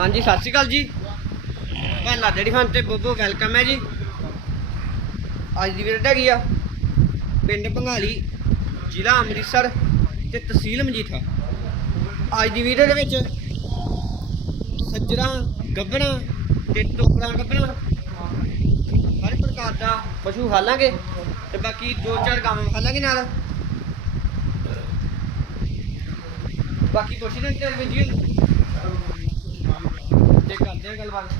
ਹਾਂਜੀ, ਸਤਿ ਸ਼੍ਰੀ ਅਕਾਲ ਜੀ। ਭਾਲਾ ਡੇੜੀ ਫਾਰਮ ਤੇ ਬੋਬੋ ਵੈਲਕਮ ਹੈ ਜੀ। ਅੱਜ ਦੀ ਵੀਡੀਓ ਹੈਗੀ ਆ ਪਿੰਡ ਭੰਗਾਲੀ ਜ਼ਿਲ੍ਹਾ ਅੰਮ੍ਰਿਤਸਰ ਤੇ ਤਹਿਸੀਲ ਮਜੀਠਾ। ਅੱਜ ਦੀ ਵੀਡੀਓ ਦੇ ਵਿੱਚ ਸੱਜਣਾ, ਗੱਭਣਾ ਤੇ ਟੋਕਰਾ ਗੱਬਣਾ ਹਰ ਪ੍ਰਕਾਰ ਦਾ ਪਸ਼ੂ ਹਾਲਾਂਗੇ ਤੇ ਬਾਕੀ ਦੋ ਚਾਰ ਗਾਵਾਂ ਹਾਲਾਂਗੇ ਨਾਲ। ਬਾਕੀ ਪੁੱਛਦੇ ਤੇ ਵੀਡੀਓ ਤੇ ਕਰਦੇ ਆ ਗੱਲਬਾਤ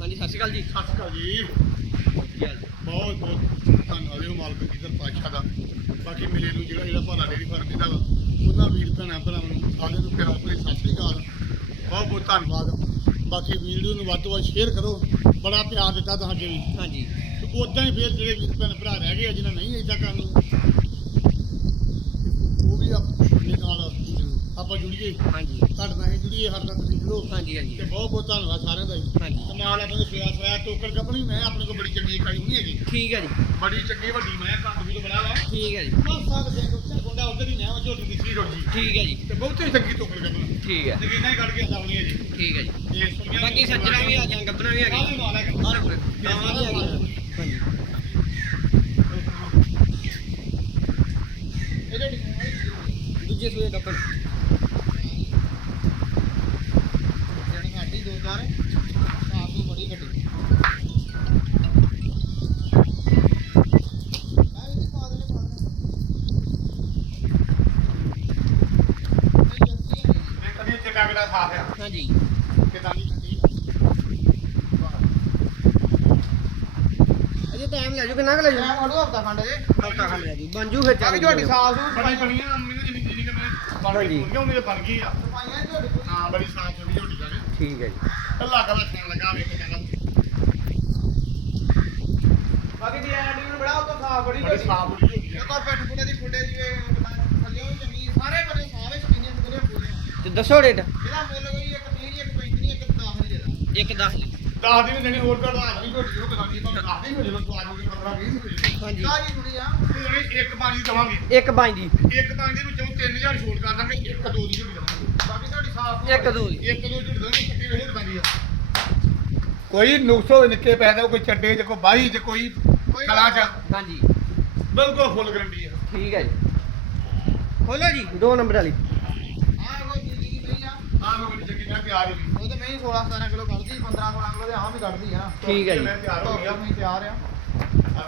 ਹਾਂਜੀ ਸਤਿ ਸ਼੍ਰੀ ਅਕਾਲ ਜੀ। ਸਤਿ ਸ਼੍ਰੀ ਅਕਾਲ ਜੀ। ਕੀ ਹਾਲ ਜੀ? ਬਹੁਤ ਬਹੁਤ ਧੰਨਵਾਦ ਹੈ ਮਾਲਕ ਜੀ ਦਾ ਪਾਤਸ਼ਾਹ ਦਾ ਬਾਕੀ ਮੇਲੇ ਨੂੰ ਜਿਹੜਾ ਜਿਹੜਾ ਭਾਲਾ ਡੇਰੀ ਫਾਰਮ ਦਾ ਵਾ ਉਹਨਾਂ ਵੀਰ ਭੈਣਾਂ ਭਰਾਵਾਂ ਨੂੰ ਸਾਰੇ ਨੂੰ ਪਿਆਰ ਭਰੀ ਸਤਿ ਸ਼੍ਰੀ ਅਕਾਲ। ਬਹੁਤ ਬਹੁਤ ਧੰਨਵਾਦ। ਬਾਕੀ ਵੀਡੀਓ ਨੂੰ ਵੱਧ ਤੋਂ ਵੱਧ ਸ਼ੇਅਰ ਕਰੋ। ਬੜਾ ਪਿਆਰ ਦਿੱਤਾ ਤੁਹਾਡੇ ਵੀ। ਹਾਂਜੀ। ਤੇ ਉਦਾਂ ਹੀ ਫਿਰ ਜਿਹੜੇ ਵੀਰ ਭੈਣ ਭਰਾ ਰਹਿ ਗਏ ਆ ਜਿਨ੍ਹਾਂ ਨਹੀਂ ਇਦਾਂ ਕਰਨ ਨੂੰ ਵੀ ਆਪਣੇ ਨਾਲ ਆਪਾਂ ਜੁੜੀਏ। ਹਾਂਜੀ। ਤੁਹਾਡੇ ਨਾਲ ਹੀ ਜੁੜੀਏ ਹਰ ਨਾਲ ਤੁਸੀਂ ਜੁੜੋ ਹਾਂਜੀ ਤੇ ਹਾਂਜੀ ਬਹੁਤ ਬਹੁਤ ਧੰਨਵਾਦ ਸਾਰਿਆਂ ਦਾ ਜੀ। ਹਾਂਜੀ। ਕਮਾਲ ਆਪਣੇ ਸੋਇਆ ਸੋਇਆ ਟੋਕਰ ਕੰਪਨੀ ਮੈਂ ਆਪਣੇ ਕੋਲ ਬੜੀ ਚੰਗੀ ਇਕਾਈ ਹੋਣੀ ਹੈਗੀ। ਠੀਕ ਹੈ ਜੀ। ਬੜੀ ਚੰਗੀ ਵੱਡੀ ਮੈਂ ਕੰਦ ਵੀ ਤੋਂ ਬਣਾ ਲਾ। ਠੀਕ ਹੈ ਜੀ। ਮਾਸਾ ਦੇ ਉੱਤੇ ਗੁੰਡਾ ਉਧਰ ਹੀ ਨਾ ਝੋਟੀ ਦੀ ਸੀ ਰੋਜੀ। ਠੀਕ ਹੈ ਜੀ। ਤੇ ਬਹੁਤੇ ਚੰਗੀ ਟੋਕਰ ਕੰਪਨੀ ਠੀਕ ਹੈ। ਨਗੀਨਾ ਹੀ ਕੱਢ ਕੇ ਆਉਂਦਾ ਹੋਣੀ ਹੈ ਜੀ। ਠੀਕ ਹੈ ਜੀ। ਬਾਕੀ ਸੱਜਣਾ ਵੀ ਆ ਜਾਂ ਗੱਬਣਾ ਵੀ ਆ ਗਈ ਨਾਲ ਹੈ ਵੀ ਆ ਹਾਂਜੀ ਇਹਦੇ ਦੂਜੇ ਸੂਏ ਗੱਬਣ ਜਣੀ ਸਾਡੀ ਦੋ ਚਾਰ। ਸਾਫ਼ ਤੋਂ ਬੜੀ ਗੱਡੀ ਹਾਂਜੀ। ਕਿਦਾਂ ਦੀ ਅਜੇ ਟਾਈਮ ਲੈ ਜੂ ਕਿੰਨਾ ਕੁ ਲੈ ਜੂ ਮੈਂ ਆੜੂ ਹਫਤਾ ਖੰਡ ਜੇ ਹਫਤਾ ਖਾ ਲਿਆ ਜੀ ਬੰਜੂ ਫਿਰ ਚੱਲ ਝੋਟੀ ਸਾਫ਼ ਸੂਫ ਬੜੀ ਬਣੀ ਆ ਮੈਨੂੰ ਜਿੰਨੀ ਜਿੰਨੀ ਕਿ ਮੈਂ ਬਣ। ਗਈ ਉਹਨੇ ਤੇ ਬਣ ਗਈ ਆ। ਹਾਂ ਬੜੀ ਸਾਫ਼ ਸੁਥਰੀ ਝੋਟੀ ਜਾਨੇ ਠੀਕ ਹੈ ਜੀ। ਕੱਲਾ ਕੱਲਾ ਖਾਣ ਲੱਗਾ ਵੇਖ ਜਾਣਾ ਬਾਕੀ ਦੀ ਐਡੀ ਨੂੰ ਬੜਾ ਉਤੋਂ ਸਾਫ਼ ਬੜੀ ਬੜੀ ਸਾਫ਼ ਬੜੀ ਝੋਟੀ ਆ। ਇੱਕ ਵਾਰ ਪੈਟ ਪੁੱਟੇ ਦੀ ਖੁੱਡੇ ਦੀ ਥੱਲੇ ਵੀ ਚੰਗੀ ਸਾਰੇ ਬੜੇ ਹੈ ਚੰਗੀਆਂ ਸੁਣੀਆਂ ਪੂਰੀਆਂ ਤੇ ਦੱਸੋ ਰੇਟ। ਇਹਦਾ ਮੁੱਲ ਕੋਈ ਇੱਕ 30 ਇੱਕ 35 ਇੱਕ 10 ਨਹੀਂ ਦੇਦਾ ਇੱਕ 10 ਲਈ ਦਸ ਦਿਨ ਦੇਣੇ ਹੋਰ ਕਰ ਲਾ ਨਹੀਂ ਝੋਟੀ ਉਹ ਕਰਾਂਗੀ ਭਾਵੇਂ ਦਸ ਦਿਨ ਹੋ ਤੂੰ 15 20 ਹੋ ਜਾਏ ਹਾਂਜੀ। ਇੱਕ ਪਾਣੀ ਦਵਾਂਗੇ। ਇੱਕ ਪੰਜ ਦੀ। ਇੱਕ ਤਾਂ ਦੇ ਵਿੱਚੋਂ 3000 ਛੋੜ ਕਰ ਦਾਂਗੇ ਇੱਕ ਦੋ ਦੀ ਝੋਟੀ ਦਵਾਂਗੇ ਬਾਕੀ ਤੁਹਾਡੀ ਸਾਫ਼ ਇੱਕ ਦੋ ਦੀ। ਇੱਕ ਦੋ ਝੋਟੀ ਦਵਾਂਗੇ ਕੱਟੀ ਰਹੇ ਦਵਾਂਗੇ ਆ। ਕੋਈ ਨੁਕਸ ਹੋਵੇ ਨਿੱਕੇ ਪੈਦਾ ਕੋਈ ਚੱਡੇ ਚ ਕੋਈ ਬਾਹੀ ਚ ਕੋਈ ਕਲਾ ਚ। ਹਾਂਜੀ। ਬਿਲਕੁਲ ਫੁੱਲ ਗਰੰਟੀ ਆ। ਠੀਕ ਹੈ ਜੀ। ਖੋਲੋ ਜੀ। ਦੋ ਨੰਬਰ ਵਾਲੀ। ਆ ਕੋਈ ਜ਼ਿੰਦਗੀ ਨਹੀਂ ਆ। ਆਹ ਮੈਂ ਬੜੀ ਚੰਗੀ ਮੈਂ ਤਿਆਰ ਹੀ ਨਹੀਂ ਉਹ ਤੇ ਮੈਂ 16 17 ਕਿਲੋ ਕੱਢਦੀ 15 16 ਕਿਲੋ ਦੇ ਆਹ ਵੀ ਕੱਢਦੀ ਆ। ਠੀਕ ਹੈ ਜੀ। ਮੈਂ ਤਿਆਰ ਹੋ ਗਿਆ ਮੈਂ ਤਿਆਰ ਆ।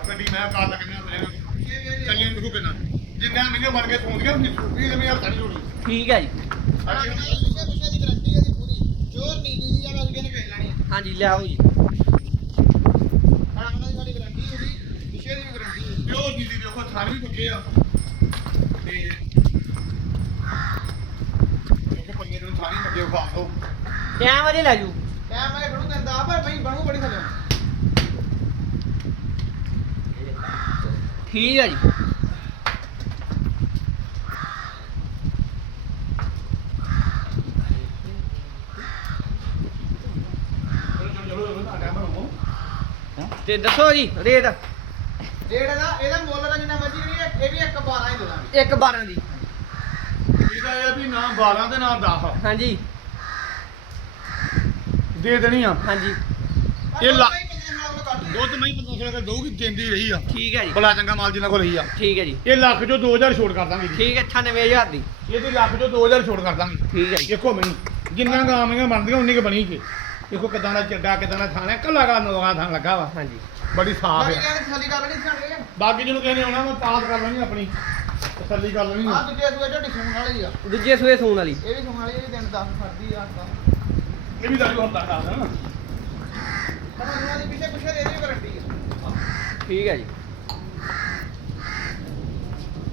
ਗੱਡੀ ਮੈਂ ਕਰ ਲੱਗਣਾ ਮੇਰੇ ਚੱਲੀ ਨੂੰ ਕਿੰਨਾ ਜਿੰਨਾ ਮੈਨੂੰ ਮਰ ਕੇ ਸੌਂਦੀਆਂ ਨਹੀਂ ਸੁੱਕੀ ਤੇ ਮੈਂ ਹੱਥ ਨਹੀਂ ਜੋੜੀ ਠੀਕ ਹੈ ਜੀ ਪਿੱਛੇ ਪਿੱਛੇ ਦੀ ਗਰੰਟੀ ਇਹਦੀ ਪੂਰੀ ਜੋਰ ਨਹੀਂ ਦੀ ਆ ਬਸ ਕਿਹਨੇ ਵੇਚ ਲੈਣੀ ਹਾਂਜੀ ਲੈ ਆਓ ਜੀ। ਹਾਂ ਉਹਨਾਂ ਦੀ ਸਾਡੀ ਗਰੰਟੀ ਉਹਦੀ ਪਿੱਛੇ ਦੀ ਵੀ ਗਰੰਟੀ ਪਿਓ ਦੀ ਦੀ ਦੇਖੋ ਥਾਰ ਵੀ ਪੱਕੇ ਆ। ਤੇ ਦੇਖੋ ਪੰਨੇ ਨੂੰ ਥਾਰੀ ਮੱਗੇ ਖਾ ਦੋ ਟਾਈਮ ਅਜੇ ਲੈ ਜੂ। ਟਾਈਮ ਮੈਂ ਖੜੂ ਦਿੰਦਾ ਪਰ ਬਈ ਬਣੂ ਬੜੀ ਥੱਲੇ। ਠੀਕ ਹੈ ਜੀ। ਤੇ ਦੱਸੋ ਜੀ ਰੇਟ। ਜਿਹੜਾ ਦਾ ਇਹਦਾ ਮੁੱਲ ਦਾ ਜਿੰਨਾ ਮਰਜ਼ੀ ਕਰੀਏ ਇਹ ਵੀ ਇੱਕ 12 ਹੀ ਦੇ ਦਾਂਗੇ ਇੱਕ 12 ਦੀ। ਇਹਦਾ ਇਹ ਆ ਵੀ ਨਾ 12 ਤੇ ਨਾ 10 ਹਾਂਜੀ। ਦੇ ਦੇਣੀ ਆ। ਹਾਂਜੀ। ਇਹ ਲਾ- ਦੁੱਧ ਨਹੀਂ 1500 ਰੁਪਏ ਦਊਗੀ ਦਿੰਦੀ ਰਹੀ ਆ। ਠੀਕ ਹੈ ਜੀ। ਬੜਾ ਚੰਗਾ ਮਾਲ ਜਿੰਨਾ ਕੋਲ ਰਹੀ ਆ। ਠੀਕ ਹੈ ਜੀ। ਇਹ ਲੱਖ ਚੋਂ 2000 ਛੋੜ ਕਰ ਦਾਂਗੇ ਜੀ। ਠੀਕ ਹੈ 98000 ਦੀ। ਇਹਦੀ ਲੱਖ ਚੋਂ 2000 ਛੋੜ ਕਰ ਦਾਂਗੇ। ਠੀਕ ਹੈ ਜੀ। ਦੇਖੋ ਮੈਨੂੰ ਜਿੰਨਾ ਗਾਵਾਂ ਬਣਦੀਆਂ ਉਨੀ ਕੁ ਬਣੀ ਜੇ। ਦੇਖੋ ਕਿਦਾਂ ਦਾ ਚੱਡਾ ਕਿਦਾਂ ਦਾ ਥਾਣਾ ਕੱਲਾ ਕੱਲਾ ਨਵਾਂ ਥਾਂ ਲੱਗਾ ਵਾ। ਹਾਂਜੀ। ਬੜੀ ਸਾਫ਼ ਬਾਕੀ ਆ ਗੱਲ ਨਹੀਂ ਬਾਕੀ ਜਿਹਨੂੰ ਕਹਿੰਦੇ ਆਉਣਾ ਮੈਂ ਪਾਸ ਕਰ ਲੈਣੀ ਆਪਣੀ। ਤਸੱਲੀ ਕਰ ਲੈਣੀ ਆ। ਦੂਜੇ ਸੂਏ ਝੋਟੀ ਸੂਣ ਵਾਲੀ ਆ। ਦੂਜੇ ਸੂਏ ਸੂਣ ਵਾਲੀ। ਇਹ ਵੀ ਸੂਣ ਵਾਲੀ ਇਹ ਵੀ ਦਿਨ 10 ਫੜਦੀ ਆ ਇਹ ਵੀ ਦਾਰੂ ਹੁੰਦਾ ਖਾਦਾ ਨਾ ਉਹਨਾਂ ਦੀ ਪਿੱਛੇ ਪਿੱਛੇ ਇਹਦੀ ਗਰੰਟੀ ਆ ਠੀਕ ਹੈ ਜੀ।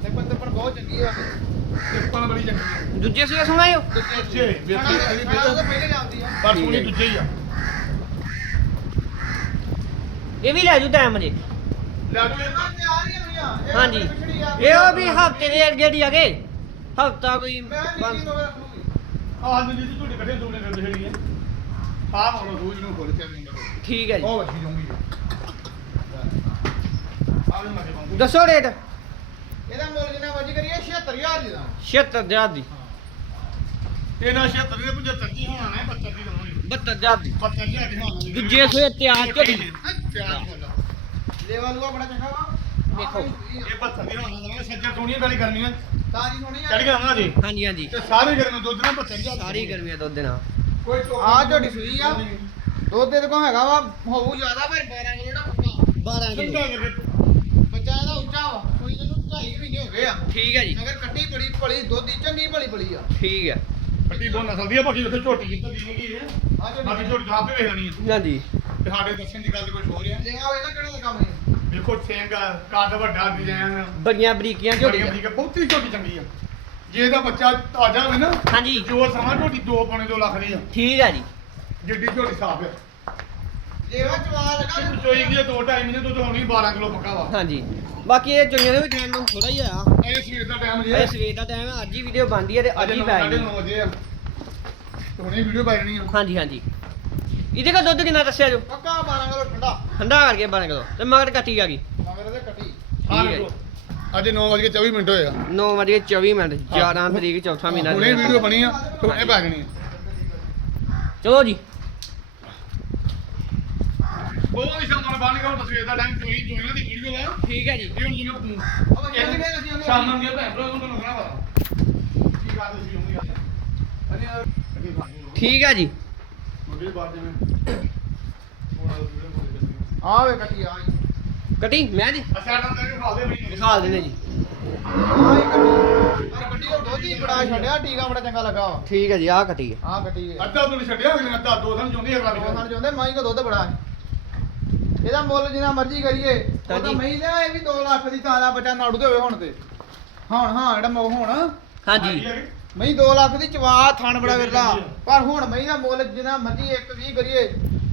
ਤੇ ਬੰਦੇ ਪਰ ਬਹੁਤ ਚੰਗੀ ਆ ਇਹ ਕੋਲ ਬੜੀ ਚੰਗੀ ਦੂਜੇ ਸੂਏ ਸੂਣਾ ਹੀ ਹੋ ਦੂਜੇ ਵੇਖੀ ਇਹਦੀ ਖਾਣਾ ਤਾਂ ਬਿਲਕੁਲ ਪਹਿਲੇ ਜਾਂਦੀ ਆ ਪਰ ਠੀਕ ਸੋਹਣੀ ਹੈ। ਦੂਜੇ ਹੀ ਆ ਇਹ ਵੀ ਲੈ ਜੂ ਟਾਈਮ ਲੈ। ਆ ਇਹ ਹਾਂਜੀ। ਆ ਇਹ ਉਹ ਵੀ ਹਫ਼ਤੇ ਦੇ ਅੱਗੇ ਦੀ ਅਗੇ ਹਫਤਾ ਕੋਈ ਮੈਂ ਨਹੀਂ ਦੂਜੀ ਦੀ ਝੂਟੇ ਕੱਢੇ ਦੋਨੇ ਕਰਦੇ ਜਿਹੜੀ ਹੈ ਆਹ ਮੋੜੋ ਦੂਜ ਨੂੰ ਖੋਲ ਕੇ ਆਉਂਦਾ ਠੀਕ ਹੈ ਜੀ। ਉਹ ਵੱਛੀ ਜਾਊਂਗੀ ਆਹ ਵੀ ਮਾਰੇ ਬੰਦ ਦੱਸੋ ਰੇਟ ਇਹਦਾ ਮੁੱਲ ਜਿੰਨਾ ਮਰਜ਼ੀ ਕਰੀਏ ਦੀ ਦਾ। 76000 ਦੀ। ਇਹਨਾਂ 76 ਦੇ 75 ਦੀ ਹੋਣਾ ਹੈ 75 ਦੀ ਦਵਾਂਗੇ 72000 ਦੀ। 75000 ਦੀ ਹੋਣਾ। ਦੂਜੇ ਸੂਏ ਤਿਆਰ ਝੋਟੀ ਤਿਆਰ ਹੋਣਾ ਲੇਵਾ ਲੂਆ ਬੜਾ ਚੰਗਾ ਵਾ। ਵੇਖੋ। ਇਹ 72 ਦੀ ਹੋਣਾ ਦਵਾਂਗੇ ਸੱਜਾ ਸੋਹਣੀਆਂ ਗਾਲੀ ਕਰਨੀਆਂ ਤਾਜੀ ਹੋਣੀ ਚੜ ਗਿਆ ਨਾ ਜੀ? ਹਾਂਜੀ ਹਾਂਜੀ। ਤੇ ਸਾਰੇ ਗਰਮ ਦੁੱਧ ਨਾਲ 72000 ਸਾਰੀ ਗਰਮੀਆਂ ਦੁੱਧ ਦੇ ਨਾਲ। ਆ ਝੋਟੀ ਸੂਈ ਆ। ਦੁੱਧ ਦੇ ਕੋ ਹੈਗਾ ਵਾ ਹੋਊ ਜ਼ਿਆਦਾ ਪਰ 12 ਕਿਲੋ ਦਾ ਪੱਕਾ 12 ਚੰਗਾ ਕਿਲੋ? ਬੱਚਾ ਇਹਦਾ ਉੱਚਾ ਵਾ ਕੋਈ ਇਹਨੂੰ 2.5 ਮਹੀਨੇ ਹੋ ਗਏ ਆ। ਠੀਕ ਹੈ ਜੀ। ਨਗਰ ਕੱਟੀ ਬੜੀ ਭਲੀ ਦੁੱਧ ਦੀ ਚੰਗੀ ਭਲੀ ਭਲੀ ਆ। ਠੀਕ ਹੈ ਪੱਟੀ ਦੋ ਨਸਲ ਦੀ ਆ ਬਾਕੀ ਉੱਥੇ ਝੋਟੀ ਜਿੱਦਾਂ ਦੀ ਹੈਗੀ ਹੈ ਆ। ਬਾਕੀ ਝੋਟੀ ਆਪੇ ਵੇਖ ਲੈਣੀ ਹੈ ਹਾਂਜੀ ਤੇ ਸਾਡੇ ਦੱਸਣ ਦੀ ਗੱਲ ਕੁਝ ਹੋ ਰਿਹਾ ਲਿਆ ਹੋਇਆ ਨਾ ਕਿਹੜਾ ਦਾ ਕੰਮ ਨਹੀਂ? ਦੇਖੋ ਸਿੰਘ ਕੱਦ ਵੱਡਾ ਡਿਜ਼ਾਈਨ। ਬੜੀਆਂ ਬਰੀਕੀਆਂ ਝੋਟੀ ਹੈ ਬਹੁਤੀ ਝੋਟੀ ਚੰਗੀ ਆ। ਜੇ ਇਹਦਾ ਬੱਚਾ ਤਾਜ਼ਾ ਹੋਵੇ ਨਾ ਹਾਂਜੀ। ਜੋ ਸਮਾਂ ਝੋਟੀ 2 ਪੌਣੇ 2 ਲੱਖ ਦੀ ਆ। ਠੀਕ ਹੈ ਜੀ। ਜਿੱਡੀ ਝੋਟੀ ਸਾਫ਼ ਹੈ ਲੇਵਾ ਚਵਾ ਲਗਾ ਤੇ ਚੋਈ ਦੀ 2 2.5 ਮਹੀਨੇ ਦੁੱਧ ਹੋਣੀ 12 ਕਿਲੋ ਪੱਕਾ ਵਾ। ਹਾਂਜੀ। ਬਾਕੀ ਇਹ ਚੁੰਗੀਆਂ ਦੇ ਵੀ ਟਾਈਮ ਨੂੰ ਥੋੜਾ ਹੀ ਹੋਇਆ ਇਹ ਸਵੇਰ ਦਾ ਟਾਈਮ ਜੇ ਇਹ ਸਵੇਰ ਦਾ ਟਾਈਮ ਹੈ ਅੱਜ ਹੀ ਵੀਡੀਓ ਬਣਦੀ ਹੈ ਤੇ ਅੱਜ ਹੀ ਪੈ ਗਈ। 9 ਵਜੇ ਆ। ਤੇ ਹੁਣੇ ਵੀਡੀਓ ਪਾਈ ਜਾਣੀ ਆ। ਹਾਂਜੀ ਹਾਂਜੀ। ਇਹਦੇ ਕੋਲ ਦੁੱਧ ਕਿੰਨਾ ਦੱਸਿਆ ਜੋ? ਪੱਕਾ 12 ਕਿਲੋ ਠੰਡਾ। ਠੰਡਾ ਕਰਕੇ 12 ਕਿਲੋ। ਤੇ ਮਗਰ ਕੱਟੀ ਆ ਗਈ। ਮਗਰ ਇਹਦੇ ਕੱਟੀ। ਹਾਂ ਅੱਜ 9 ਵਜੇ 24 ਮਿੰਟ ਹੋਏ ਆ। 9 ਵਜੇ 24 ਮਿੰਟ 11 ਤਰੀਕ ਚੌਥਾ ਮਹੀਨਾ ਹੁਣੇ ਵੀਡੀਓ ਬਣੀ ਆ ਤੇ ਹੁਣੇ ਪਾ ਜਾਣੀ ਆ। ਚਲੋ ਜੀ। ਬਹੁਤ ਹੀ ਸ਼ਾਮਾਂ ਨੂੰ ਬਾਣੀ ਕੋਲ ਸਵੇਰ ਦਾ ਟਾਈਮ ਚੋਈ ਚੋਈਆਂ ਦੀ ਵੀਡੀਓ ਆ ਠੀਕ ਹੈ ਜੀ। ਇਹ ਹੁਣ ਜਿਵੇਂ ਉਹ ਕਹਿੰਦੇ ਨੇ ਅਸੀਂ ਉਹਨੂੰ ਸ਼ਾਮ ਨੂੰ ਦੀਆਂ ਭੈਣ ਭਰਾ ਨੂੰ ਤੁਹਾਨੂੰ ਕਹਣਾ ਪਤਾ। ਕੀ ਕਰਦੇ ਸੀ ਹੁੰਦੀ ਆ। ਖਾਣੀ ਠੀਕ ਹੈ ਜੀ। ਮੁੰਡੇ ਬਾਅਦ ਜਿਵੇਂ ਹੁਣ ਕੱਟੀ ਆ। ਕੱਟੀ ਮੈਂ ਜੀ। ਅਸਾਂ ਤਾਂ ਤੈਨੂੰ ਖਾ ਦੇ ਬਈ ਦਿਖਾ ਦਿੰਦੇ ਜੀ। ਪਰ ਕੱਟੀ ਉਹ ਦੁੱਧ ਹੀ ਬੜਾ ਛੱਡਿਆ ਟੀਕਾ ਬੜਾ ਚੰਗਾ ਲੱਗਾ। ਵਾ ਠੀਕ ਹੈ ਜੀ ਆਹ ਕੱਟੀ ਹੈ। ਆ ਕੱਟੀ ਹੈ। ਅੱਧਾ ਤੋਂ ਛੱਡਿਆ ਅਗਲੇ ਅੱਧਾ ਦੋ ਦਿਨ ਚੁੰਦੀ ਅਗਲਾ ਸਾਨੂੰ ਚਾਹੁੰਦੇ ਮਾਈ ਕੋ ਦੁੱਧ ਬੜਾ ਹੈ। ਇਹਦਾ ਮੁੱਲ ਜਿੰਨਾ ਮਰਜ਼ੀ ਕਰੀਏ। ਉਹ ਤਾਂ ਹਾਂਜੀ। ਮਈ ਲਿਆ ਇਹ ਵੀ 2 ਲੱਖ ਦੀ ਤਾਜ਼ਾ ਬੱਚਾ ਨਾੜੂ ਦੇ ਹੋਵੇ ਹੁਣ ਤੇ। ਹੁਣ ਹਾਂ ਜਿਹੜਾ ਮੋ ਹੁਣ। ਹਾਂਜੀ। ਮਈ 2 ਲੱਖ ਦੀ ਚਵਾ ਥਣ ਬੜਾ ਵਿਰਲਾ ਪਰ ਹੁਣ ਮਈ ਦਾ ਮੁੱਲ ਜਿੰਨਾ ਮਰਜ਼ੀ 1 20 ਕਰੀਏ।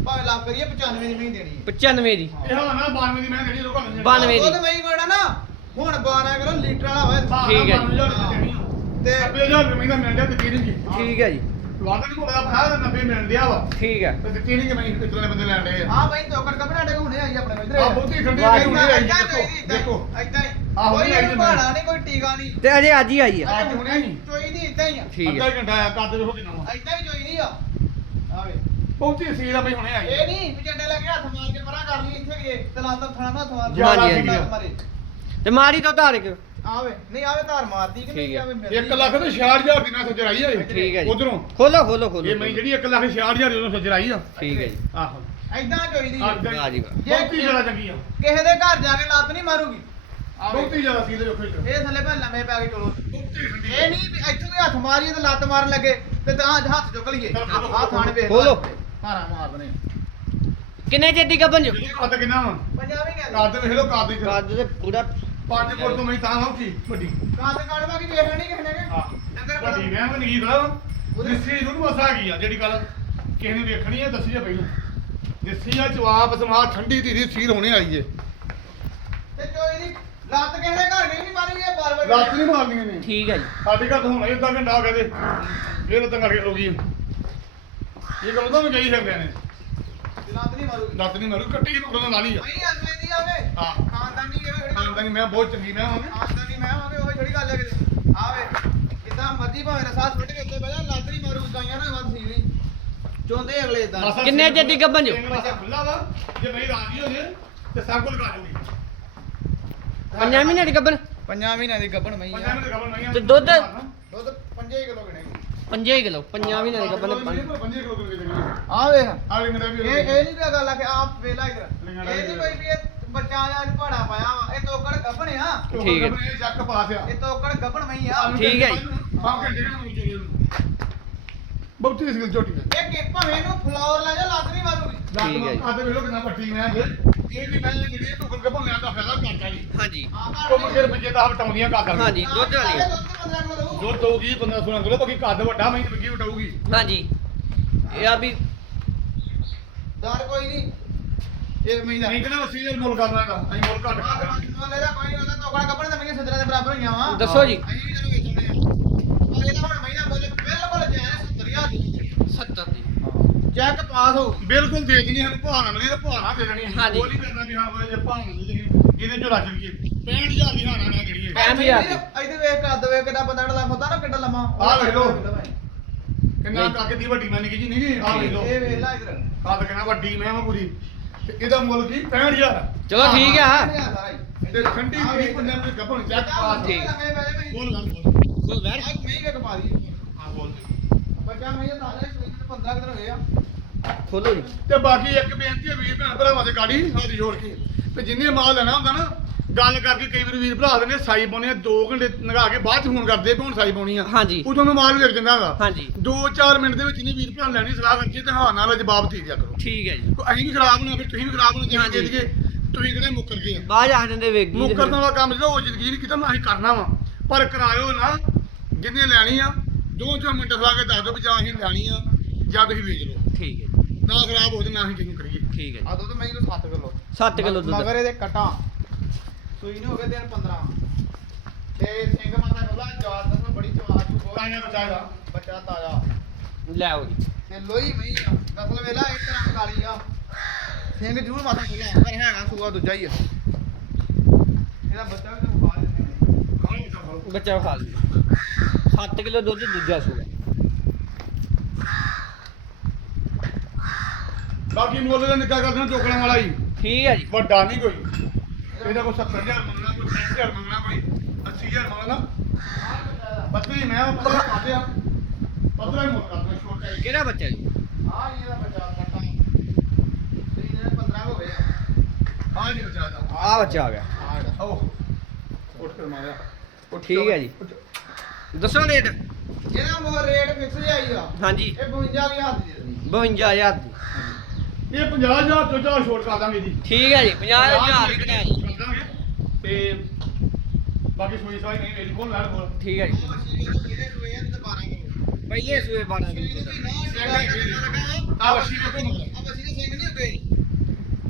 ਭਾਵੇਂ ਲੱਖ ਕਰੀਏ 95 ਦੀ ਮਈ ਦੇਣੀ ਹੈ। 95 ਦੀ। ਇਹ ਹਾਂ ਨਾ 92 ਦੀ ਮੈਂ ਜਿਹੜੀ ਲੋਕਾਂ ਨੂੰ 92 ਦੀ। ਦੁੱਧ ਮਈ ਕੋਣਾ ਨਾ। ਹੁਣ 12 ਕਿਲੋ ਲੀਟਰ ਵਾਲਾ ਹੋਵੇ ਠੀਕ ਹੈ ਜੀ। ਤੇ 90000 ਰੁਪਏ ਦਾ ਮਿਲ ਗਿਆ ਤੇ ਕਿਹੜੀ ਜੀ ਠੀਕ ਹੈ ਜੀ। ਵਾਦਾ ਨਹੀਂ ਕੋਲ ਆ 90 ਮਿਲ ਗਿਆ ਵਾ। ਠੀਕ ਹੈ। ਤੇ ਦਿੱਤੀ ਨਹੀਂ ਕਿ ਮੈਂ ਇਤਨੇ ਬੰਦੇ ਲੈਣ ਦੇ ਆ। ਆ ਬਈ ਤੋਕੜ ਕੱਪੜਾ ਡੇ ਹੁਣੇ ਆਈ ਆਪਣੇ ਕੋਲ। ਆ ਬਹੁਤੀ ਠੰਡੀ ਵਾਹ, ਨਹੀਂ ਹੁੰਦੀ ਏਦਾਂ ਦੇਖੋ ਹੀ ਕੋਈ ਭਾੜਾ ਨਹੀਂ ਕੋਈ ਟੀਕਾ ਨਹੀਂ ਤੇ ਅਜੇ ਅੱਜ ਹੀ ਆਈ ਆ। ਹੁਣੇ ਹੀ। ਚੋਈ ਨਹੀਂ ਏਦਾਂ ਹੀ ਆ। ਠੀਕ ਅੱਧਾ ਹੈ। ਹੀ ਘੰਟਾ ਆ ਕੱਦ ਦੇਖੋ ਕਿੰਨਾ ਵਾ ਏਦਾਂ ਹੀ ਚੋਈ ਨਹੀਂ ਆ। ਬਹੁਤੀ ਸੀ ਦਾ ਬਈ ਹੁਣੇ ਆਈ ਇਹ ਨਹੀਂ ਵੀ ਝੰਡੇ ਲੱਗੇ ਹੱਥ ਮਾਰ ਕੇ ਪਰਾਂ ਕਰ ਲਈ ਇੱਥੇ ਗਏ ਤੇ ਲਾਤਾ ਥਾਣਾ ਨਾ ਹੱਥ ਮਾਰ ਹਾਂਜੀ। ਹੱਥ ਮਾਰੇ ਤੇ ਮਾਰੀ ਤਾਂ ਧਾਰ ਕੇ ਆਵੇ। ਨਹੀਂ ਆਵੇ ਧਾਰ ਮਾਰਦੀ ਕਿ ਠੀਕ ਨਹੀਂ ਹੈ। ਆਵੇ ਮਿਲਦੀ 1 ਲੱਖ ਤੇ 66000 ਦੀ ਨਾ ਸੱਜਰ ਆਈ ਆ ਠੀਕ ਹੈ ਜੀ। ਉਧਰੋਂ। ਖੋਲੋ ਖੋਲੋ ਖੋਲੋ। ਇਹ ਮੈਂ ਜਿਹੜੀ 1 ਲੱਖ 66000 ਦੀ ਉਦੋਂ ਸੱਜਰ ਆਈ ਆ। ਠੀਕ ਹੈ ਜੀ। ਆਹੋ। ਏਦਾਂ ਚੋਈ ਦੀ ਅੱਗ ਵਾਹ ਜੀ। ਵਾਹ। ਬਹੁਤੀ ਜ਼ਿਆਦਾ ਚੰਗੀ ਆ। ਕਿਸੇ ਦੇ ਘਰ ਜਾ ਕੇ ਲੱਤ ਨਹੀਂ ਮਾਰੂਗੀ। ਆਵੇ। ਬਹੁਤੀ ਜ਼ਿਆਦਾ ਸੀ ਦੇ ਇੱਧਰ। ਇਹ ਥੱਲੇ ਭੈ ਲੰਮੇ ਪੈ ਕੇ ਚਲੋ। ਬਹੁਤੀ ਠੰਡੀ ਇਹ ਨਹੀਂ ਵੀ ਇੱਥੋਂ ਕੋਈ ਹੱਥ ਮਾਰੀਏ ਤੇ ਲੱਤ ਮਾਰਨ ਲੱਗੇ ਤੇ ਤਾਂ ਹੱਥ ਚੁੱਕ ਲਈਏ। ਆਹ ਥਾਣ ਵੇਖ ਖੋਲੋ। ਹਾਰਾ ਮਾਰ ਦਨੇ ਕਿੰਨੇ ਦੀ ਗੱਬਨ ਜੋ ਕੱਦ ਕਿੰਨਾ ਵਾ ਪੰਜਾਬੀ ਕਹਿੰਦੇ। ਕੱਦ ਵੇਖ ਲਓ ਕੱਦ ਇੱਧਰ ਕੱਦ ਤੇ ਪੂਰਾ 5 ਫੁੱਟ ਤੋਂ ਮੈਂ ਤਾਂ ਹੌਕੀ ਵੱਡੀ। ਕਾਦ ਕਾੜਵਾ ਕੀ ਵੇਖਣਾ ਨਹੀਂ ਕਿਸੇ ਨੇ। ਕਿ? ਆਹ ਡੰਗਰ ਵੱਡੀ ਮੈਂ ਵੀ ਨਹੀਂ ਦਾ ਦਿੱਸੀ ਨੂੰ ਮਸਾ ਗਈ ਆ ਜਿਹੜੀ ਗੱਲ ਕਿਸੇ ਨੇ ਵੇਖਣੀ ਹੈ ਦੱਸੀ ਜਾ ਪਹਿਲਾਂ। ਦਿੱਸੀ ਆ ਜਵਾਬ ਸਮਾ ਠੰਡੀ ਧੀਰੀ ਸੀਰ ਹੋਣੇ ਆਈ ਏ। ਤੇ ਚੋਈ ਦੀ ਲੱਤ ਕਿਸੇ ਦੇ ਘਰ ਨਹੀਂ ਮਾਰੀ ਇਹ ਬਾਰ ਬਾਰ ਲੱਤ ਨਹੀਂ ਮਾਰਨੀਆਂ ਨੇ। ਠੀਕ ਹੈ ਜੀ। ਸਾਡੇ ਘਰ ਤਾਂ ਹੁਣ ਇਦਾਂ ਘੰਟਾ ਹੋ ਗਿਆ ਤੇ ਫੇਰ ਉਦਾਂ ਕਰਕੇ ਹੋ ਗਈ ਇਹ ਗੱਲ ਤਾਂ ਗਈ ਸਕਦੇ ਨੇ। ਲੱਤ ਨਹੀਂ ਮਾਰੂਗੀ। ਲੱਤ ਨਹੀਂ ਮਾਰੂ ਕੱਟੀ ਉਹਨਾਂ ਨਾਲ ਹੀ ਆ। ਨਹੀਂ ਅਸਲੇ ਦੀ ਆਵੇ ਹਾਂ। ਖਾਨਦਾਨੀ ਇਹ ਜਿਹੜੀ। ਖਾਨਦਾਨੀ ਮੈਂ ਬਹੁਤ ਚੰਗੀ ਮੈਂ ਹਾਂ। ਖਾਨਦਾਨੀ ਮੈਂ ਆਵੇ ਉਹ ਜਿਹੜੀ ਗੱਲ ਹੈ ਕਿਤੇ ਆਵੇ ਕਿਦਾਂ ਮਰਜ਼ੀ ਭਾਵੇਂ ਰਸਾ ਸੁੱਟ ਕੇ ਉੱਤੇ ਬਹਿ ਜਾ ਲੱਤ ਨਹੀਂ ਮਾਰੂ ਗਾਈਆਂ ਨਾ ਵੱਧ ਸੀਵੀ। ਚੋਂਦੇ ਅਗਲੇ ਇਦਾਂ ਕਿੰਨੇ ਚਿਰ ਦੀ ਗੱਭਣ ਜੋ? ਖੁੱਲਾ ਵਾ ਜੇ ਨਹੀਂ ਰਾਜੀ ਹੋ ਜੇ ਤੇ ਸਭ ਕੁਝ ਕਰ ਜੂਗੀ ਪੰਜਾਂ ਮਹੀਨੇ ਦੀ ਗੱਬਨ ਪੰਜਾਂ ਮਹੀਨਿਆਂ ਦੀ ਗੱਭਣ ਮਈ ਪੰਜਾਂ ਮਿੰਟ ਖਬਰ ਨਹੀਂ ਆ। ਤੇ ਦੁੱਧ? ਦੁੱਧ 5 ਕਿਲੋ ਗਿਣੇਗੀ। 5 ਕਿਲੋ ਪੰਜਾਂ ਮਹੀਨੇ ਦੀ ਗੱਬਨ ਪੰਜੇ ਕਿਲੋ ਦੇ ਦੇ ਆ ਵੇਖ। ਆ ਲਿੰਗੜਾ ਵੀ ਇਹ ਇਹ ਨਹੀਂ ਕੋਈ ਗੱਲ ਆ ਕਿ ਆਪ ਵੇਲਾ ਇਧਰ। ਇਹ ਨਹੀਂ ਕੋਈ ਵੀ ਇਹ ਬੱਚਾ ਆ ਭਾੜਾ ਪਾਇਆ ਵਾ। ਇਹ ਤੋਕੜ ਗੱਭਣ ਆ। ਠੀਕ ਹੈ। ਇਹ ਚੱਕ ਪਾਸ ਆ ਇਹ ਤੋਕੜ ਗੱਭਣ ਮਈ ਆ। ਠੀਕ ਹੈ ਜੀ। ਬਾਪ ਘੰਟੇ ਨੂੰ ਨੂੰ ਬਹੁਤੀ ਸੀ ਝੋਟੀ ਇਹ ਕਿ ਭਾਵੇਂ ਇਹਨੂੰ ਫਲੋਰ ਲੈ ਜਾ ਲੱਤ ਨਹੀਂ ਮਾਰੂਗੀ ਠੀਕ ਹੈ ਜੀ। ਆਦੇ ਵੇਲੋ ਕਿੰਨਾ ਪੱਟੀ ਮੈਂ। ਇਹ ਵੀ ਮੈਂ ਜਿਹੜੀ ਟੁਕਰ ਕੇ ਭੰਨਿਆ ਦਾ ਫਾਇਦਾ ਕਰਤਾ ਜੀ ਹਾਂਜੀ। ਉਹ ਮੁੰਡੇ ਬੱਚੇ ਤਾਂ ਹਟਾਉਂਦੀਆਂ ਕਾਦਾਂ ਹਾਂਜੀ ਦੁੱਧ ਵਾਲੀ। ਦੁੱਧ ਦਊਗੀ 15 16 ਕਿਲੋ ਬਾਕੀ ਕੱਦ ਵੱਡਾ ਮੈਂ ਬੱਗੀ ਵਟਾਊਗੀ ਹਾਂਜੀ। ਇਹ ਆ ਵੀ ਦਰ ਕੋਈ ਨਹੀਂ। ਇਹ ਦਾ ਨਹੀਂ ਕਿਹਨਾਂ ਅਸੀਂ ਇਹ ਮੁੱਲ ਕਰਨਾ ਹੈਗਾ ਅਸੀਂ ਮੁੱਲ ਘੱਟ ਕਰਦੇ ਮੁੱਲ ਇਹਦਾ ਕੋਈ ਨਹੀਂ ਉਹਦਾ ਤੋਕੜ ਗੱਭਣ ਤਾਂ ਮਈਆਂ ਸੱਜਰਾਂ ਦੇ ਬਰਾਬਰ ਹੋਈਆਂ ਵਾ। ਦੱਸੋ ਜੀ। ਅਸੀਂ ਚਲੋ ਵੇਚਣੇ ਆ। ਪਰ ਇਹਦਾ ਹੁਣ ਦਾ ਮੁੱਲ ਬਿਲਕੁਲ ਜਾਇਜ਼ 70000 ਦੀ 70 ਦੀ। ਚੈੱਕ ਪਾਸ ਹੋ। ਬਿਲਕੁਲ ਦੇ ਦੇਣੀ ਸਾਨੂੰ ਭਾਣਾ ਮਿਲੀ ਤਾਂ ਭਾਣਾ ਦੇ ਦੇਣੀ ਹਾਂਜੀ। ਉਹ ਨਹੀਂ ਕਰਨਾ ਵੀ ਹਾਂ ਉਹ ਜੇ ਭਾਣਾ ਮਿਲੀ ਇਹਦੇ ਚੋਂ ਰੱਜ ਲਈਏ 65000 ਦੀ ਹਾਣਾ ਮੈਂ ਕਿਹੜੀ ਹੈ ਪੈਂਹਠ ਹਜ਼ਾਰ ਦੀ। ਇੱਥੇ ਵੇਖ ਕੱਦ ਵੇਖ ਕਿੱਡਾ ਬੰਦਾ ਢਲਾ ਹੁੰਦਾ ਨਾ ਕਿੱਡਾ ਲੰਮਾ। ਆਹ ਵੇਖ ਲਓ। ਕਿੰਨਾ ਕਾਕੇ ਦੀ ਵੱਡੀ ਮੈਂ ਨਿੱਕੀ ਜੀ ਨਹੀਂ ਜੀ ਆ ਵੇਖ ਲਓ। ਇਹ ਵੇਖ ਲੈ ਇਧਰ। ਕੱਦ ਕਿੰਨਾ ਵੱਡੀ ਮੈਂ ਵਾ ਪੂਰੀ ਤੇ ਇਹਦਾ ਮੁੱਲ ਕੀ? 65000 ਚਲੋ ਠੀਕ ਆ। ਤੇ ਠੰਡੀ ਵੀ ਪੰਨੇ ਤੇ ਗੱਭਣ ਚੈੱਕ ਪਾਸ। ਠੀਕ। ਬੋਲ ਗੱਲ ਬੋਲ ਬੋਲ ਵੈਰ ਮਹੀਂ ਵੇਖ ਪਾ ਦੀ। ਆ ਬੋਲ। ਬੱਚਾ ਮਹੀਂ ਦਾ ਤਾਲੇ ਸਵੇਰ 15 ਦਿਨ ਹੋਏ ਆ। ਖੋਲੋ ਜੀ। ਤੇ ਬਾਕੀ ਇੱਕ ਬੇਨਤੀ ਹੈ ਵੀਰ ਭੈਣ ਭਰਾਵਾਂ ਦੇ ਗਾੜੀ ਹੱਥ ਜੋੜ ਕੇ। ਤੇ ਜਿੰਨੇ ਮਾਲ ਲੈਣਾ ਹੁੰਦਾ ਨਾ ਗੱਲ ਕਰਕੇ ਕਈ ਵਾਰ ਵੀਰ ਭਰਾ ਦੇ ਨੇ ਸਾਈ ਪਾਉਣੀ ਆ 2 ਘੰਟੇ ਨਗਾ ਕੇ ਬਾਅਦ ਚ ਫੋਨ ਕਰਦੇ ਵੀ ਹੁਣ ਸਾਈ ਪਾਉਣੀ ਆ? ਹਾਂਜੀ। ਉਦੋਂ ਨੂੰ ਮਾਲ ਵਿਕ ਜਾਂਦਾ ਹੈਗਾ। ਹਾਂਜੀ। 2-4 ਮਿੰਟ ਦੇ ਵਿੱਚ ਨਹੀਂ ਵੀਰ ਭਰਾ ਲੈਣੀ ਸਲਾਹ ਕਰਕੇ ਤੇ ਹਾਂ ਨਾਲ ਜਵਾਬ ਦੇ ਦਿਆ ਕਰੋ। ਠੀਕ ਹੈ ਜੀ। ਕੋਈ ਅਸੀਂ ਵੀ ਖਰਾਬ ਹੋਣਾ ਫਿਰ ਤੁਸੀਂ ਵੀ ਖਰਾਬ ਹੋਣਾ ਜਿਵੇਂ ਹਾਂਜੀ। ਦੇ ਦਈਏ ਤੁਸੀਂ ਕਿਹੜੇ ਮੁੱਕਰ ਗਏ ਆ। ਬਾਜ ਆ ਜਾਂਦੇ ਵੇਖ ਗਈ ਮੁੱਕਰਨ ਵਾਲਾ ਕੰਮ ਜਿਹੜਾ ਉਹ ਜ਼ਿੰਦਗੀ ਨਹੀਂ ਕੀਤਾ ਨਾ ਅਸੀਂ ਕਰਨਾ ਵਾ। ਪਰ ਕਰਾਇਓ ਨਾ ਜਿੰਨੇ ਲੈਣੀ ਆ ਦੋ ਚਾਰ ਮਿੰਟ ਲਾ ਕੇ ਦੱਸ ਦਿਓ ਵੀ ਜਾਂ ਅਸੀਂ ਲੈਣੀ ਆ ਜਾਂ ਤੁਸੀਂ ਵੇਚ ਲਓ। ਠੀਕ ਹੈ ਜੀ, ਨਾ ਖਰਾਬ ਹੋ ਜਾਏ ਨਾ ਅਸੀਂ ਕਿਹਨੂੰ ਕਰੀਏ। ਠੀਕ ਹੈ ਆ ਦੁੱਧ ਮਹੀਂ ਨੂੰ 7 ਕਿਲੋ। 7 ਕਿਲੋ ਦੁੱਧ। ਮਗਰ ਇਹਦੇ ਕਟਾਂ। ਸੂਈ ਨੂੰ ਹੋ ਗਏ ਦਿਨ 15 ਤੇ ਸਿੰਘ ਮਾਤਾ ਕੋਲਾ ਜਵਾਬ ਦੱਸੋ ਬੜੀ ਚਵਾ ਚੂ ਬਹੁਤ। ਤਾਇਆ ਬਚਾਇਆ ਬੱਚਾ ਤਾਜ਼ਾ। ਲੈ ਆਓ ਜੀ। ਤੇ ਲੋਈ ਮਹੀਂ ਆ। ਨਸਲ ਵੇਲਾ ਇੱਕ ਤਰ੍ਹਾਂ ਕਾਲੀ ਆ। ਸਿੰਘ ਜ਼ਰੂਰ ਮਾਤਾ ਖੁੱਲਾ ਪਰ ਹੈਗਾ ਸੂਆ ਦੂਜਾ ਹੀ ਆ। ਇਹਦਾ ਬੱਚਾ ਵੀ ਤੁਹਾਨੂੰ ਖਾ ਦਿੰਦੇ ਬੱਚਾ ਖਾ ਲਈ। 7 ਕਿਲੋ ਦੁੱਧ ਦੂਜਾ ਸੂਗਾ ਬਾਕੀ ਮੁੱਲ ਦਾ ਨਿੱਕਾ ਕਰ ਦੇਣਾ ਚੋਕਲਾਂ ਵਾਲਾ ਹੀ। ਠੀਕ ਹੈ ਜੀ। ਵੱਡਾ ਨਹੀਂ ਕੋਈ। ਇਹਦਾ ਕੋਈ 70000 ਮੰਗਣਾ ਕੋਈ 60000 ਮੰਗਣਾ ਕੋਈ 80000 ਮੰਗਣਾ ਬੱਤਰੀ ਮੈਂ ਪਤਲਾ ਕਰਦੇ ਆ। ਪਤਲਾ ਹੀ ਮੁੱਲ ਕਰਦਾ ਛੋਟਾ ਹੀ। ਕਿਹੜਾ ਬੱਚਾ ਜੀ? ਆ ਇਹਦਾ ਬੱਚਾ ਕਟਾਂ ਤੇ ਇਹਦੇ 15 ਹੋ ਗਏ ਆ। ਜੀ ਬੱਚਾ ਆ ਗਿਆ। ਆ ਉੱਠ ਮਾਰਿਆ। ਉੱਠ ਠੀਕ ਹੈ ਜੀ। ਦੱਸੋ ਰੇਟ। ਇਹਦਾ ਮੋਰ ਰੇਟ ਫਿਕਸ ਜਾਈ ਆ ਹਾਂਜੀ। ਇਹ 52000 ਦੀ ਦੇ ਦੇਣੀ 52000 ਦੀ। ਇਹ 50000 ਤੋਂ ਚਾਰ ਛੋਟ ਕਰ ਦਾਂਗੇ ਜੀ। ਠੀਕ ਹੈ ਜੀ 50000 ਵੀ ਕਢਾ ਜੀ ਕਰ ਦਾਂਗੇ ਤੇ ਬਾਕੀ ਸੋਈ ਸਾਈ ਨਹੀਂ ਮੇਰੀ ਕੋਲ ਲੈਣ ਕੋਲ। ਠੀਕ ਹੈ ਜੀ। ਉਹ ਮਸ਼ੀਨ ਨੂੰ ਇਹਦੇ ਸੂਏ ਆ ਤੇ 12 ਕਿਲੋ ਪਹਿਲੇ ਸੂਏ 12 ਕਿਲੋ ਆ ਵਸ਼ੀ ਦੇ ਕੋਲ ਆ ਬੱਚੀ ਦੇ ਸਿੰਘ ਨਹੀਂ ਹੁੰਦੇ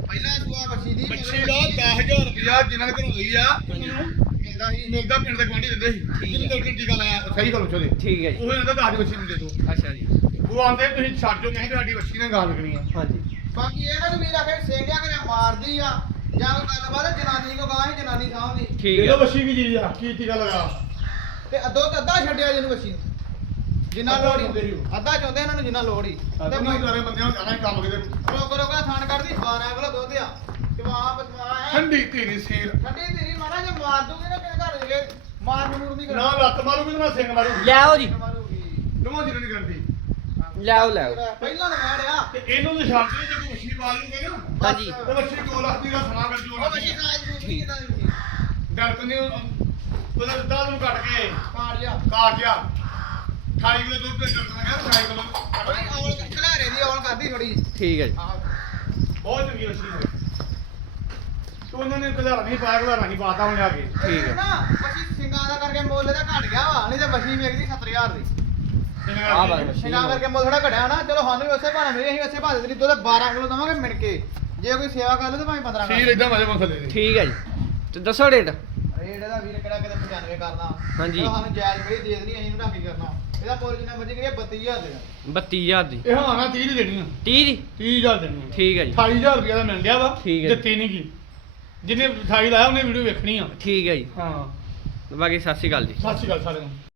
ਪਹਿਲਾਂ ਸੂਆ ਬੱਚੀ ਦੀ ਬੱਚੀ ਦਾ 10000 ਰੁਪਇਆ ਜਿਨ੍ਹਾਂ ਦੇ ਘਰੋਂ ਲਈ ਆ ਮਿਲਦਾ ਸੀ ਮਿਲਦਾ ਪਿੰਡ ਦੇ ਗਵਾਂਢੀ ਦਿੰਦੇ ਸੀ। ਜਿਹਨੂੰ ਡਾਕਟਰ ਟੀਕਾ ਲਾਇਆ ਸਹੀ ਗੱਲ ਦੇ ਠੀਕ ਹੈ ਜੀ। ਉਹ ਇਹਨਾਂ ਦਾ ਦਾਜ ਬੱਚੀ ਨੂੰ ਦੇ ਦਿਓ ਅੱਛਾ ਜੀ। ਉਹ ਆਂਦੇ ਤੁਸੀਂ ਛੱਡ ਜੋ ਨਹੀਂ ਤੁਹਾਡੀ ਬੱਚੀ ਨੇ ਗਾਲ ਲੱਗਣੀ ਆ ਹਾਂਜੀ। ਬਾਕੀ ਇਹਨਾਂ ਨੂੰ ਵੀਰ ਆਖੇ ਸਿੰਘਿਆ ਕਰਿਆ ਮਾਰਦੀ ਆ ਜਾਂ ਕੋਈ ਗੱਲਬਾਤ ਜਨਾਨੀ ਕੋ ਗਾਂ ਹੀ ਜਨਾਨੀ ਸਾਹਮਣੀ ਠੀਕ ਇਹਦਾ ਹੈ ਬੱਚੀ ਕੀ ਚੀਜ਼ ਆ ਕੀ ਟੀਕਾ ਲਗਾ। ਤੇ ਅੱਧੋ ਤੇ ਅੱਧਾ ਛੱਡਿਆ ਜਿਹਨੂੰ ਬੱਚੀ ਨੂੰ। ਜਿੰਨਾ ਅੱਧਾ ਲੋੜ ਹੀ। ਸੀ ਉਹ। ਅੱਧਾ ਚਾਹੁੰਦੇ ਇਹਨਾਂ ਨੂੰ ਜਿੰਨਾ ਲੋੜ ਹੀ। ਤੇ ਤੇ ਮੈਂ ਸਾਰੇ ਬੰਦਿਆਂ ਨੂੰ ਜਾਣਾ ਹੀ ਕੰਮ ਕਿਤੇ। ਰੋਕ ਰੋਕ ਥਾਣ ਕੱਢਦੀ 12 ਕਿਲੋ ਦੁੱਧ ਆ। ਜਵਾਬ ਜਵਾਬ ਠੰਡੀ ਧੀਰੀ ਸੀਰ। ਠੰਡੀ ਤੇਰੀ ਮਾਰਾ ਜੇ ਮਾਰ ਦੂਗੀ ਨਾ ਕਿਹਨੇ ਘਰ ਦੇ ਮਾਰ ਮੂਰ ਨਹੀਂ ਨਾ ਲੱਤ ਮਾਰੂਗੀ ਤੇ ਨਾ ਸਿੰਘ ਮਾਰੂਗੀ। ਲੈ ਆਓ ਜੀ। ਮਾਰੂਗੀ। ਦੋਵਾਂ ਜਿਹਨਾਂ ਨਹੀਂ ਕਰਦੀ। ਲੈ ਆਓ ਲੈ ਆਓ ਪਹਿਲਾਂ ਤਾਂ ਮੈਂ ਤੇ ਇਹਨੂੰ ਤੇ ਛੱਡ ਦੇ ਜੇ ਕੋਈ ਮੱਛੀ ਪਾਲ ਲੂਗੇ ਨਾ। ਹਾਂਜੀ। ਤੇ ਮੱਛੀ 2 ਲੱਖ ਦੀ ਦਾ ਸਮਾਂ ਕਰ ਜੂ ਉਹ ਬੱਚੀ ਸਾਜ ਦੂਗੀ ਕਿਦਾਂ ਦੀ ਡਰ ਨੇ ਉਹਦਾ ਦਾਦ ਨੂੰ ਕੱਟ ਕੇ ਕਾੜ ਜਾ ਕਾਟ ਗਿਆ 28 ਕਿਲੋ ਦੁੱਧ ਦੇ ਡਰ ਨੇ 28 ਕਿਲੋ ਔਲ ਖਲਾਰੇ ਦੀ ਔਲ ਕਰਦੀ ਥੋੜੀ ਠੀਕ ਹੈ ਜੀ। ਬਹੁਤ ਚੰਗੀ ਮੱਛੀ ਹੈ। ਤੂੰ ਉਹਨਾਂ ਨੇ ਕਦਾਰ ਨਹੀਂ ਪਾਇਆ ਕਦਾਰ ਨਹੀਂ ਪਾਤਾ ਹੁਣ ਆ ਕੇ। ਠੀਕ ਹੈ। ਨਾ ਬੱਚੀ ਸਿੰਘਾਂ ਦਾ ਕਰਕੇ ਮੁੱਲ ਇਹਦਾ ਘਟ ਗਿਆ ਵਾ ਨਹੀਂ ਤੇ ਬੱਚੀ ਵੇਚਦੀ 70000 ਦੀ। ਆਹ ਬਾਤ ਮੱਛੀ ਸਿੰਘਾਂ ਕਰਕੇ ਮੁੱਲ ਥੋੜਾ ਘਟਿਆ ਨਾ ਚਲੋ ਸਾਨੂੰ ਵੀ ਉਸੇ ਭਾਣਾ ਮਿਲੇ ਅਸੀਂ ਉਸੇ ਭਾਣੇ ਦੇ ਲਈ ਦੁੱਧ 12 ਕਿਲੋ ਦਵਾਂਗੇ ਮਿਣ ਕੇ। ਜੇ ਕੋਈ ਸੇਵਾ ਕਰ ਲਓ ਤਾਂ ਭਾਵੇਂ 15 ਸੀਰ ਕਰ ਇਦਾਂ ਮਜ਼ੇ ਮਸਲੇ ਦੇ ਠੀਕ ਹੈ ਜੀ। ਤੇ ਦੱਸੋ ਰੇਟ? ਰੇਟ ਇਹਦਾ ਵੀਰ ਕਿਹੜਾ ਕਿਤੇ 95 ਕਰਨਾ। ਹਾਂਜੀ। ਚਲੋ ਸਾਨੂੰ ਜਾਇਜ਼ ਬੜੀ ਦੇ ਦੇਣੀ ਅਸੀਂ ਨੂੰ ਕੀ ਕਰਨਾ। ਇਹਦਾ ਮੁੱਲ ਜਿੰਨਾ ਮਰਜ਼ੀ ਕਰੀਏ 32000 ਦੇ ਦੇਣਾ। 32000 ਦੀ। ਇਹ ਹਾਂ ਨਾ 30 ਦੀ ਦੇਣੀ ਆ। 30 ਦੀ? 30000 ਦੇਣੀ ਆ। ਠੀਕ ਹੈ ਜੀ। 28000 ਰੁਪਏ ਦਾ ਮਿਲ ਗਿਆ ਵਾ ਠੀਕ ਹੈ। ਦਿੱਤੀ ਨਹੀਂ ਕੀ ਜਿਹਨੇ 28 ਲਾਇਆ ਉਹਨੇ ਵੀਡੀਓ ਵੇਖਣੀ ਆ। ਠੀਕ ਹੈ ਜੀ। ਹਾਂ। ਬਾਕੀ ਸਤਿ ਸ਼੍ਰੀ ਅਕਾਲ ਜੀ। ਸਤਿ ਸ਼੍ਰੀ ਅਕਾਲ ਸਾਰਿਆਂ ਨੂੰ।